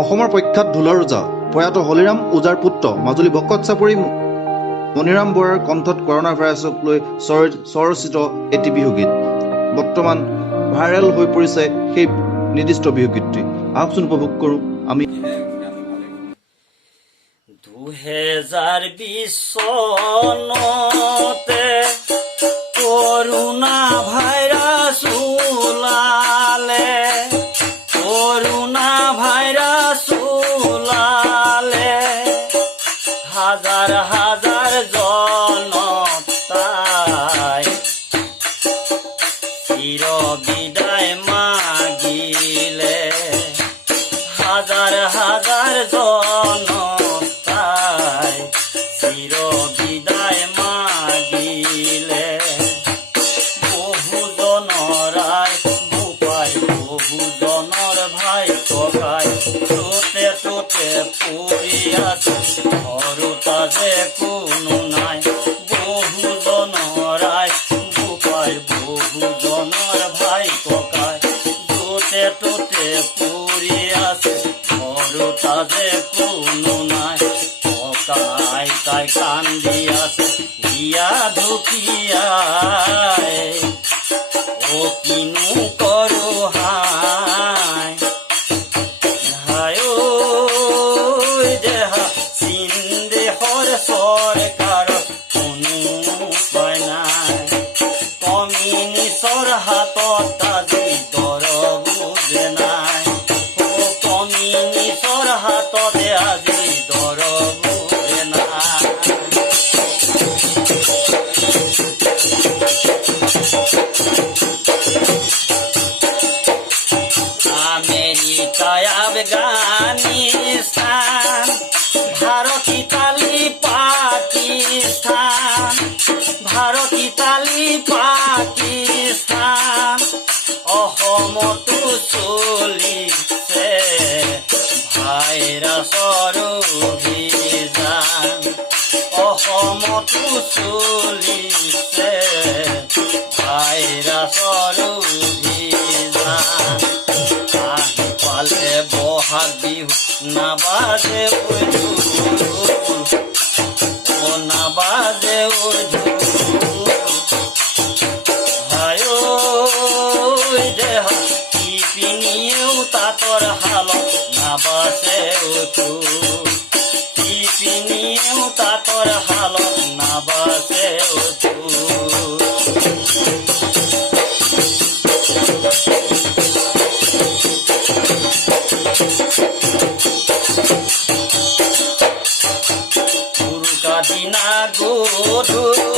অসমৰ প্ৰখ্যাত ঢোলৰ ওজা প্ৰয়াত হলিৰাম ওজাৰ পুত্ৰ মাজুলী ভকত চাপৰি মণিৰাম বৰাৰ কণ্ঠত কৰোনা ভাইৰাছক লৈ স্বৰচিত এটি বিহুগীত বৰ্তমান ভাইৰেল হৈ পৰিছে। সেই নিৰ্দিষ্ট বিহুগীতটি আহকচোন উপভোগ কৰোঁ আমি। 2020 চনতে কৰোনা ভাইৰাছ ওলালে, কৰোনা ভাইৰাছ ওলালে, হাজাৰ হাজাৰ জনতাই চিৰ বিদায় মাগিলে, হাজাৰ হাজাৰ জনতাই চিৰ বিদায় মাগিলে। বহুজনৰাই বোপাই, বহুজনৰ ভাই ককাই তোতে তোতে পৰি আছে, ঘৰুতা যে কোনো নাই। বহুজনৰাই বোপাই, বহুজনৰ ভাই ককাই তোতে তোতে পৰি আছে, ঘৰুতা যে কোনো নাই। ককাই তাই কান্দি আছে, হিয়া দুখীয়াই ও কিনো কৰো হাই, হাই ঐ দেহা চিন্দেহৰ চৰকাৰ কোনো উপায় নাই। কমিউনিষ্টৰ হাতত আজি দৰবো যে নাই, কমিউনিষ্টৰ হাততে আজি দৰবো যে নাই। আমেৰিকা, আফগানিস্তান, ভাৰত, ইতালি, পাকিস্তান, ভাৰত, ইতালি, পাকিস্তান, অসমতো চলিছে ভাইৰাছৰ অভিযান, অসমতো চলিছে ভাইৰাছৰ অভিযান। আহি পালে বহাগ বিহু নাবাজে ঐ ঢোল, ও নাবাজে ঐ ঢোল, হায় ঐ দেহা টিপিনিয়েও তাঁতৰ শালত নাবাজে ঐ ঢোল, টিপিনিয়েও তাঁতৰ শালত নাবাজে ঐ ঢোল। উৰুকা দিনা গধূলি